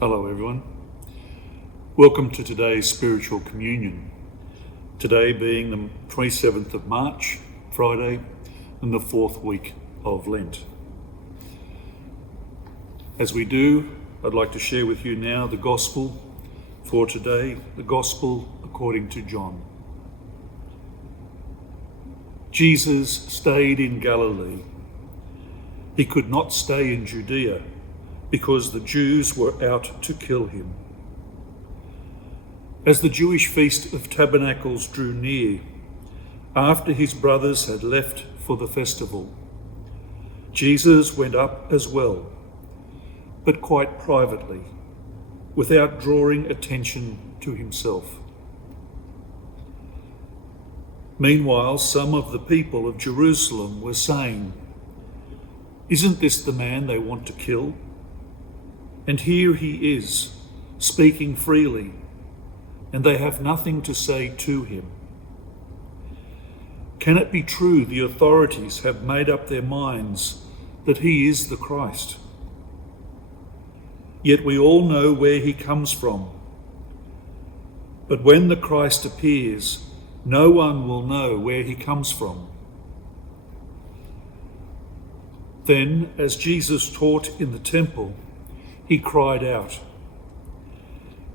Hello everyone. Welcome to today's spiritual communion. Today being the 27th of March, Friday, and the fourth week of Lent. As we do, I'd like to share with you now the Gospel for today, the Gospel according to John. Jesus stayed in Galilee. He could not stay in Judea because the Jews were out to kill him. As the Jewish Feast of Tabernacles drew near, after his brothers had left for the festival, Jesus went up as well, but quite privately, without drawing attention to himself. Meanwhile, some of the people of Jerusalem were saying, "Isn't this the man they want to kill? And here he is, speaking freely, and they have nothing to say to him. Can it be true the authorities have made up their minds that he is the Christ? Yet we all know where he comes from. But when the Christ appears, no one will know where he comes from." Then, as Jesus taught in the temple, he cried out,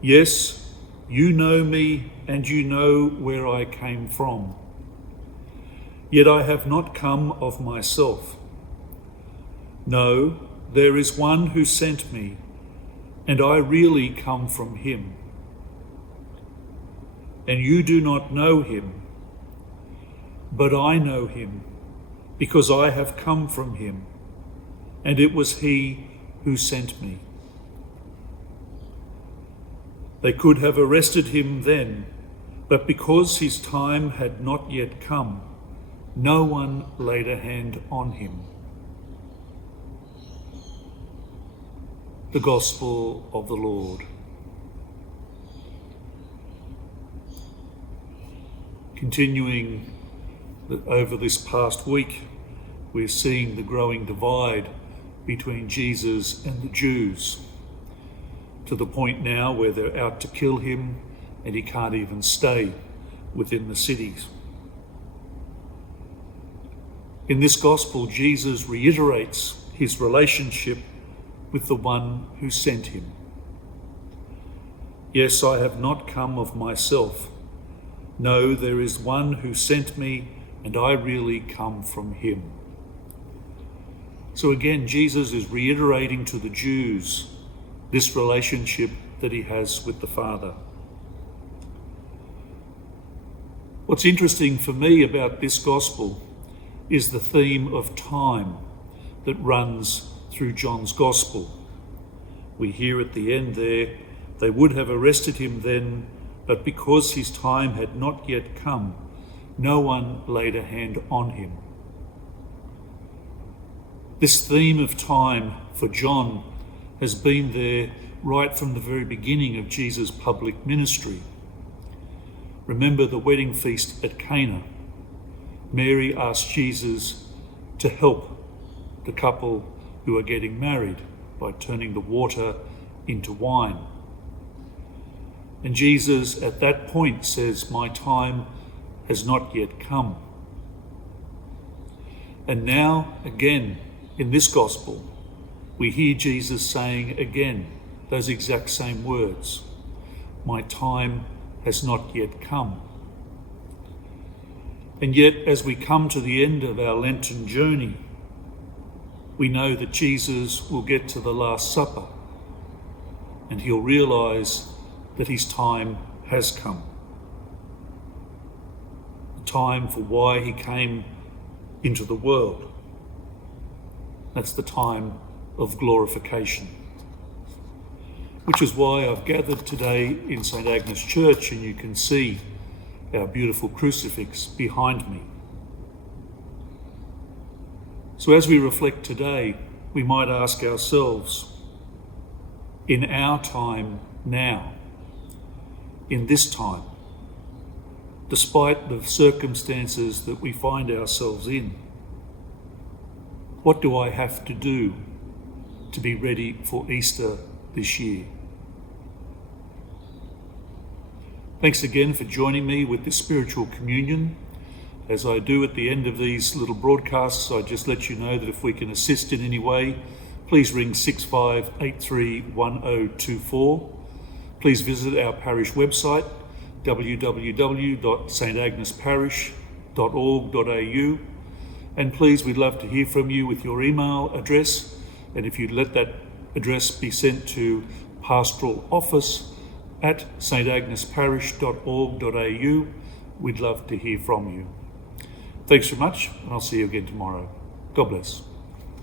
"Yes, you know me and you know where I came from. Yet I have not come of myself. No, there is one who sent me, and I really come from him. And you do not know him, but I know him, because I have come from him, and it was he who sent me." They could have arrested him then, but because his time had not yet come, no one laid a hand on him. The Gospel of the Lord. Continuing over this past week, we're seeing the growing divide between Jesus and the Jews, to the point now where they're out to kill him and he can't even stay within the cities. In this gospel, Jesus reiterates his relationship with the one who sent him. "Yes, I have not come of myself. No, there is one who sent me, and I really come from him." So again, Jesus is reiterating to the Jews this relationship that he has with the Father. What's interesting for me about this gospel is the theme of time that runs through John's gospel. We hear at the end there, they would have arrested him then, but because his time had not yet come, no one laid a hand on him. This theme of time for John has been there right from the very beginning of Jesus' public ministry. Remember the wedding feast at Cana. Mary asked Jesus to help the couple who are getting married by turning the water into wine. And Jesus at that point says, "My time has not yet come." And now, again, in this gospel, we hear Jesus saying again those exact same words, "My time has not yet come." And yet, as we come to the end of our Lenten journey, we know that Jesus will get to the Last Supper and he'll realise that his time has come. The time for why he came into the world. That's the time of glorification. Which is why I've gathered today in St Agnes Church, and you can see our beautiful crucifix behind me. So as we reflect today, we might ask ourselves, in our time now, in this time, despite the circumstances that we find ourselves in, what do I have to do to be ready for Easter this year? Thanks again for joining me with this spiritual communion. As I do at the end of these little broadcasts, I just let you know that if we can assist in any way, please ring 65831024. Please visit our parish website, www.stagnesParish.org.au. And please, we'd love to hear from you with your email address. And if you'd let that address be sent to pastoraloffice@stagnesparish.org.au, we'd love to hear from you. Thanks so much, and I'll see you again tomorrow. God bless.